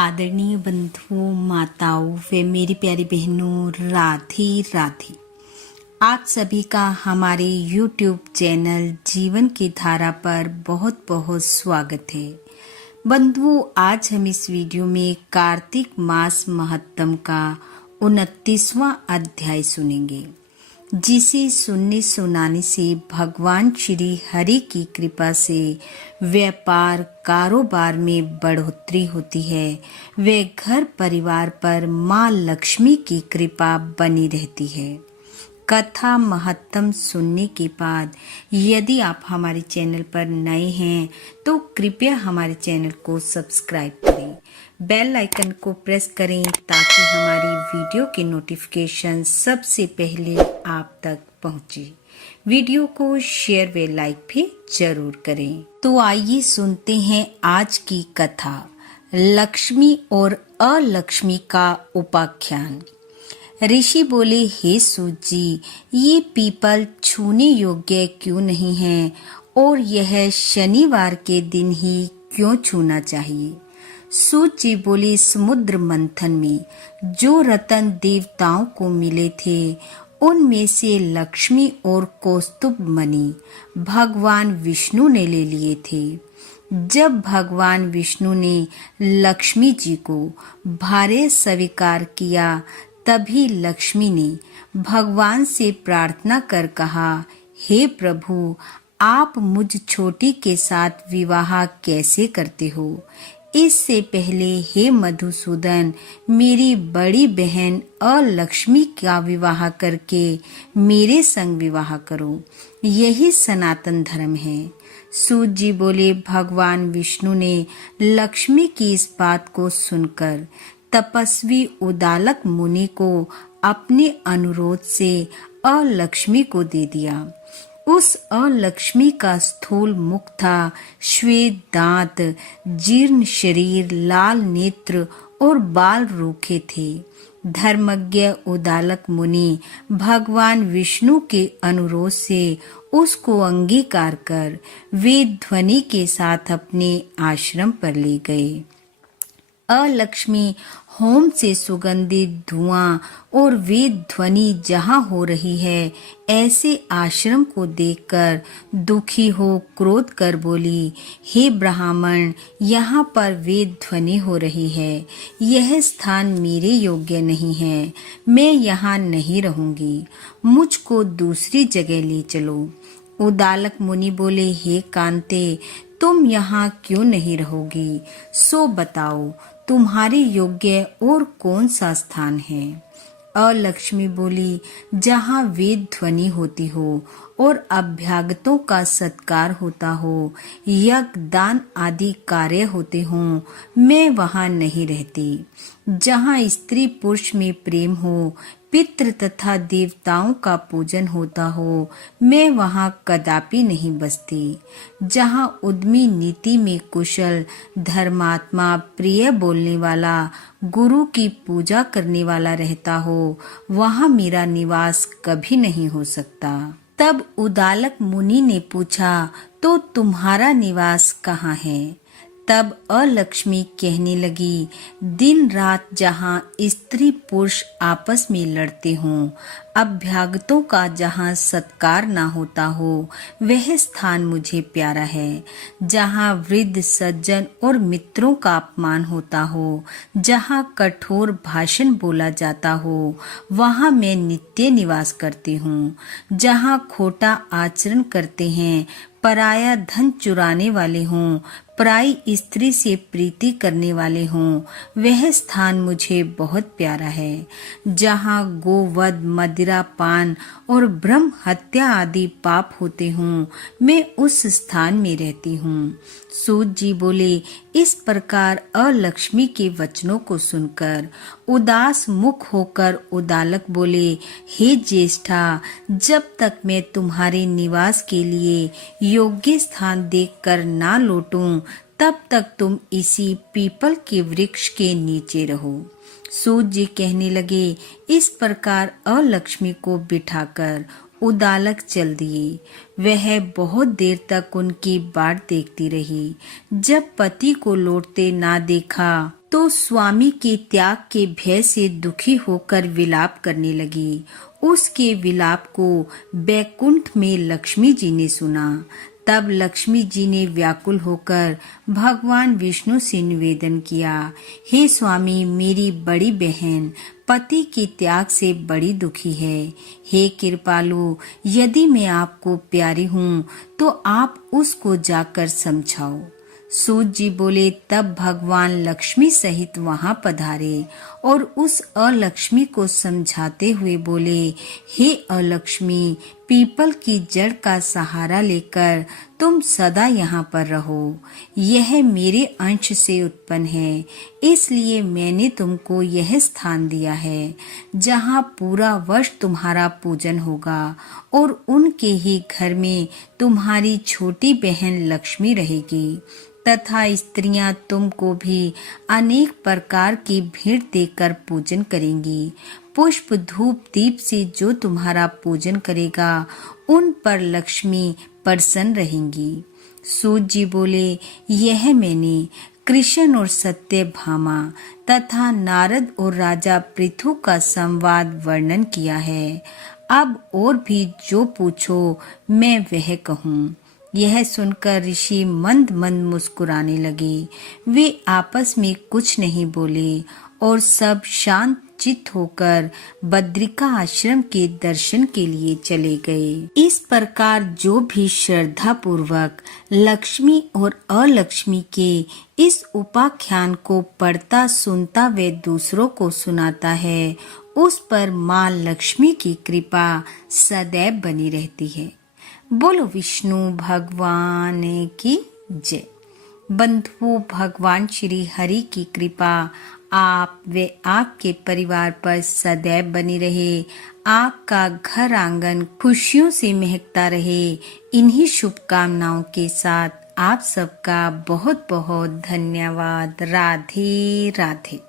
आदरणीय बंधुओं, माताओं व मेरी प्यारी बहनों, राधे राधे। आप सभी का हमारे YouTube चैनल जीवन की धारा पर बहुत बहुत स्वागत है। बंधुओं, आज हम इस वीडियो में कार्तिक मास महत्तम का 29वां अध्याय सुनेंगे, जिसे सुनने सुनाने से भगवान श्री हरि की कृपा से व्यापार कारोबार में बढ़ोतरी होती है। वे घर परिवार पर माँ लक्ष्मी की कृपा बनी रहती है। कथा महत्तम सुनने के बाद यदि आप हमारे चैनल पर नए हैं तो कृपया हमारे चैनल को सब्सक्राइब करें, बेल आइकन को प्रेस करें ताकि हमारी वीडियो की नोटिफिकेशन सबसे पहले आप तक पहुंचे। वीडियो को शेयर व लाइक भी जरूर करें। तो आइए सुनते हैं आज की कथा, लक्ष्मी और अलक्ष्मी का उपाख्यान। ऋषि बोले, हे सूत जी, ये पीपल छूने योग्य क्यों नहीं है और यह शनिवार के दिन ही क्यों छूना चाहिए? सूत जी बोले, समुद्र मंथन में जो रतन देवताओं को मिले थे उनमें से लक्ष्मी और कौस्तुभ मणि भगवान विष्णु ने ले लिए थे। जब भगवान विष्णु ने लक्ष्मी जी को भारे स्वीकार किया तभी लक्ष्मी ने भगवान से प्रार्थना कर कहा, हे प्रभु, आप मुझ छोटी के साथ विवाह कैसे करते हो? इससे पहले हे मधुसूदन, मेरी बड़ी बहन अलक्ष्मी का विवाह करके मेरे संग विवाह करो, यही सनातन धर्म है। सूत जी बोले, भगवान विष्णु ने लक्ष्मी की इस बात को सुनकर तपस्वी उदालक मुनि को अपने अनुरोध से अलक्ष्मी को दे दिया। उस अलक्ष्मी का स्थूल मुख था, श्वेत दांत, जीर्ण शरीर, लाल नेत्र और बाल रूखे थे। धर्मज्ञ उदालक मुनि भगवान विष्णु के अनुरोध से उसको अंगीकार कर वेद ध्वनि के साथ अपने आश्रम पर ले गए। अलक्ष्मी होम से सुगंधित धुआं और वेद ध्वनि जहाँ हो रही है, ऐसे आश्रम को देखकर दुखी हो क्रोध कर बोली, हे ब्राह्मण, यहाँ पर वेद ध्वनि हो रही है, यह स्थान मेरे योग्य नहीं है, मैं यहाँ नहीं रहूंगी, मुझको दूसरी जगह ले चलो। उदालक मुनि बोले, हे कांते, तुम यहाँ क्यों नहीं रहोगी? सो बताओ, तुम्हारे योग्य और कौन सा स्थान है? अलक्ष्मी बोली, जहाँ वेद ध्वनि होती हो और अभ्यागतों का सत्कार होता हो, यज्ञ दान आदि कार्य होते हों, मैं वहाँ नहीं रहती। जहाँ स्त्री पुरुष में प्रेम हो, पितृ तथा देवताओं का पूजन होता हो, मैं वहाँ कदापि नहीं बसती। जहाँ उद्यमी नीति में कुशल, धर्मात्मा, प्रिय बोलने वाला, गुरु की पूजा करने वाला रहता हो, वहाँ मेरा निवास कभी नहीं हो सकता। तब उदालक मुनि ने पूछा, तो तुम्हारा निवास कहाँ है? तब अलक्ष्मी कहने लगी, दिन रात जहाँ स्त्री पुरुष आपस में लड़ते हों, अभ्यागतों का जहाँ सत्कार ना होता हो, वह स्थान मुझे प्यारा है। जहाँ वृद्ध सज्जन और मित्रों का अपमान होता हो, जहाँ कठोर भाषण बोला जाता हो, वहाँ मैं नित्य निवास करती हूँ। जहाँ खोटा आचरण करते हैं, पराया धन चुराने वाले हों, पराई स्त्री से प्रीति करने वाले हों, वह स्थान मुझे बहुत प्यारा है। जहाँ गोवध, मदिरा पान और ब्रह्म हत्या आदि पाप होते हों, मैं उस स्थान में रहती हूँ। सूत जी बोले, इस प्रकार अलक्ष्मी के वचनों को सुनकर उदास मुख होकर उदालक बोले, हे ज्येष्ठा, जब तक मैं तुम्हारे निवास के लिए योग्य स्थान देखकर ना लौटूं, तब तक तुम इसी पीपल के वृक्ष के नीचे रहो। सूत जी कहने लगे, इस प्रकार अलक्ष्मी को बिठाकर उदालक चल दिए। वह बहुत देर तक उनकी बाट देखती रही। जब पति को लौटते ना देखा तो स्वामी के त्याग के भय से दुखी होकर विलाप करने लगी। उसके विलाप को बैकुंठ में लक्ष्मी जी ने सुना। तब लक्ष्मी जी ने व्याकुल होकर भगवान विष्णु से निवेदन किया, हे स्वामी, मेरी बड़ी बहन पति के त्याग से बड़ी दुखी है। हे कृपालु, यदि मैं आपको प्यारी हूँ तो आप उसको जाकर समझाओ। सूत जी बोले, तब भगवान लक्ष्मी सहित वहां पधारे और उस अलक्ष्मी को समझाते हुए बोले, हे अलक्ष्मी, पीपल की जड़ का सहारा लेकर तुम सदा यहाँ पर रहो। यह मेरे अंश से उत्पन्न है, इसलिए मैंने तुमको यह स्थान दिया है जहाँ पूरा वर्ष तुम्हारा पूजन होगा और उनके ही घर में तुम्हारी छोटी बहन लक्ष्मी रहेगी तथा स्त्रियां तुमको भी अनेक प्रकार की भेंट देकर पूजन करेंगी। पुष्प धूप दीप से जो तुम्हारा पूजन करेगा उन पर लक्ष्मी प्रसन्न रहेंगी। सूत जी बोले, यह मैंने कृष्ण और सत्यभामा तथा नारद और राजा पृथु का संवाद वर्णन किया है। अब और भी जो पूछो मैं वह कहूँ। यह सुनकर ऋषि मंद मंद मुस्कुराने लगे। वे आपस में कुछ नहीं बोले और सब शांत चित्त होकर बद्रिका आश्रम के दर्शन के लिए चले गए। इस प्रकार जो भी श्रद्धा पूर्वक लक्ष्मी और अलक्ष्मी के इस उपाख्यान को पढ़ता सुनता व दूसरों को सुनाता है, उस पर माँ लक्ष्मी की कृपा सदैव बनी रहती है। बोलो विष्णु भगवान की जय। बंधु, भगवान श्री हरि की कृपा आप व आपके परिवार पर सदैव बनी रहे। आपका घर आंगन खुशियों से महकता रहे। इन्हीं शुभकामनाओं के साथ आप सबका बहुत बहुत धन्यवाद। राधे राधे।